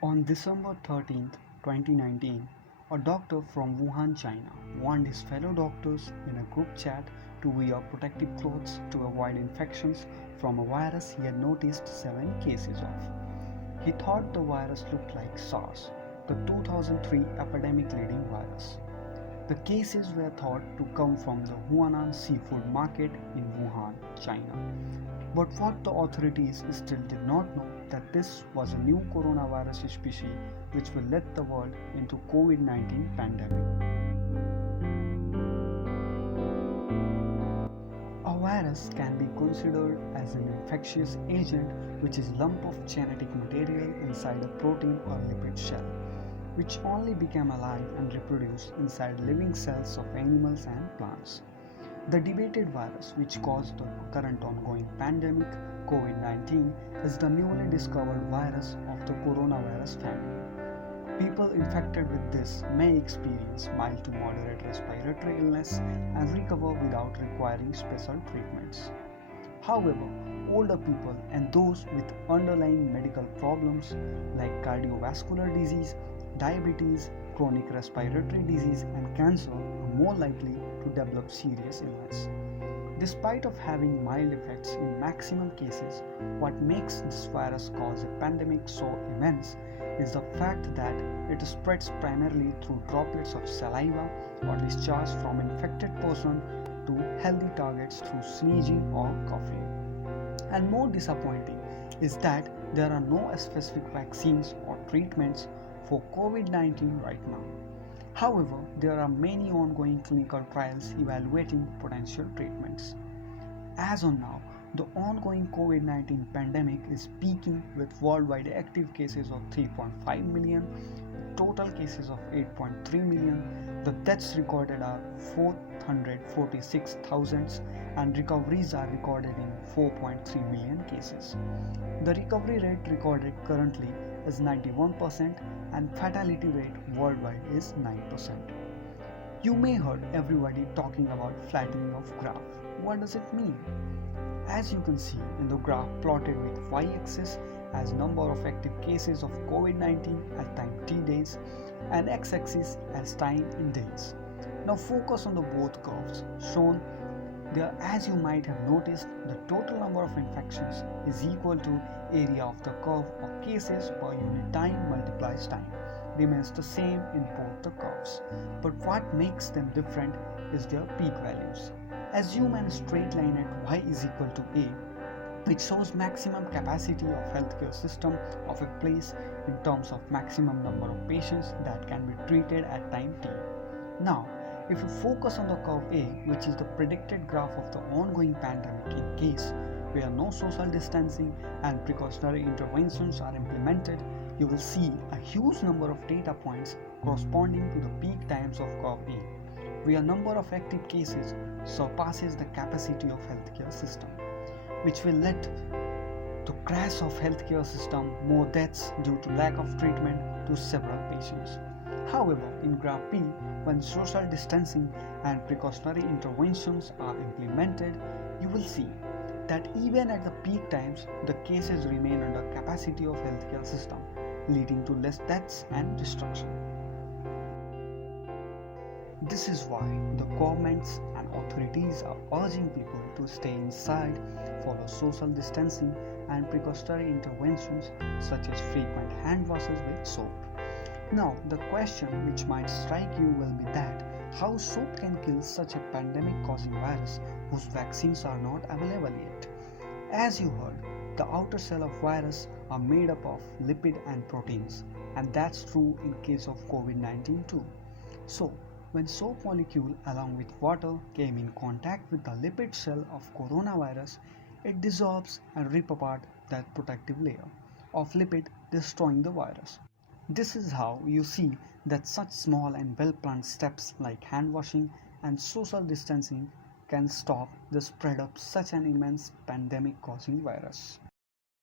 On December 13, 2019, a doctor from Wuhan, China, warned his fellow doctors in a group chat to wear protective clothes to avoid infections from a virus he had noticed 7 cases of. He thought the virus looked like SARS, the 2003 epidemic leading virus. The cases were thought to come from the Huanan Seafood market in Wuhan, China. But what the authorities still did not know that this was a new coronavirus species which will lead the world into COVID-19 pandemic. A virus can be considered as an infectious agent which is lump of genetic material inside a protein or lipid shell, which only become alive and reproduce inside living cells of animals and plants. The debated virus which caused the current ongoing pandemic, COVID-19, is the newly discovered virus of the coronavirus family. People infected with this may experience mild to moderate respiratory illness and recover without requiring special treatments. However, older people and those with underlying medical problems like cardiovascular disease, diabetes, chronic respiratory disease, and cancer are more likely to develop serious illness. Despite of having mild effects in maximum cases, what makes this virus cause a pandemic so immense is the fact that it spreads primarily through droplets of saliva or discharge from infected person to healthy targets through sneezing or coughing. And more disappointing is that there are no specific vaccines or treatments for COVID-19 right now. However, there are many ongoing clinical trials evaluating potential treatments. As of now, the ongoing COVID-19 pandemic is peaking with worldwide active cases of 3.5 million, total cases of 8.3 million, the deaths recorded are 446,000 and recoveries are recorded in 4.3 million cases. The recovery rate recorded currently is 91% and fatality rate worldwide is 9%. You may heard everybody talking about flattening of graph. What does it mean? As you can see in the graph plotted with y-axis as number of active cases of COVID-19 at time t days and x-axis as time in days. Now focus on the both curves shown there. As you might have noticed, the total number of infections is equal to area of the curve or cases per unit time multiplies time remains the same in both the curves. But what makes them different is their peak values. Assume a straight line at y is equal to a, which shows maximum capacity of healthcare system of a place in terms of maximum number of patients that can be treated at time t. Now, if you focus on the curve A, which is the predicted graph of the ongoing pandemic in case where no social distancing and precautionary interventions are implemented, you will see a huge number of data points corresponding to the peak times of curve A, where number of active cases surpasses the capacity of healthcare system, which will lead to crash of healthcare system, more deaths due to lack of treatment to several patients. However, in graph B, when social distancing and precautionary interventions are implemented, you will see that even at the peak times, the cases remain under capacity of healthcare system, leading to less deaths and destruction. This is why the governments and authorities are urging people to stay inside, follow social distancing and precautionary interventions such as frequent hand washes with soap. Now, the question which might strike you will be that how soap can kill such a pandemic-causing virus whose vaccines are not available yet. As you heard, the outer shell of virus are made up of lipid and proteins, and that's true in case of COVID-19 too. So, when soap molecule along with water came in contact with the lipid shell of coronavirus, it dissolves and rip apart that protective layer of lipid, destroying the virus. This is how you see that such small and well-planned steps like hand washing and social distancing can stop the spread of such an immense pandemic-causing virus.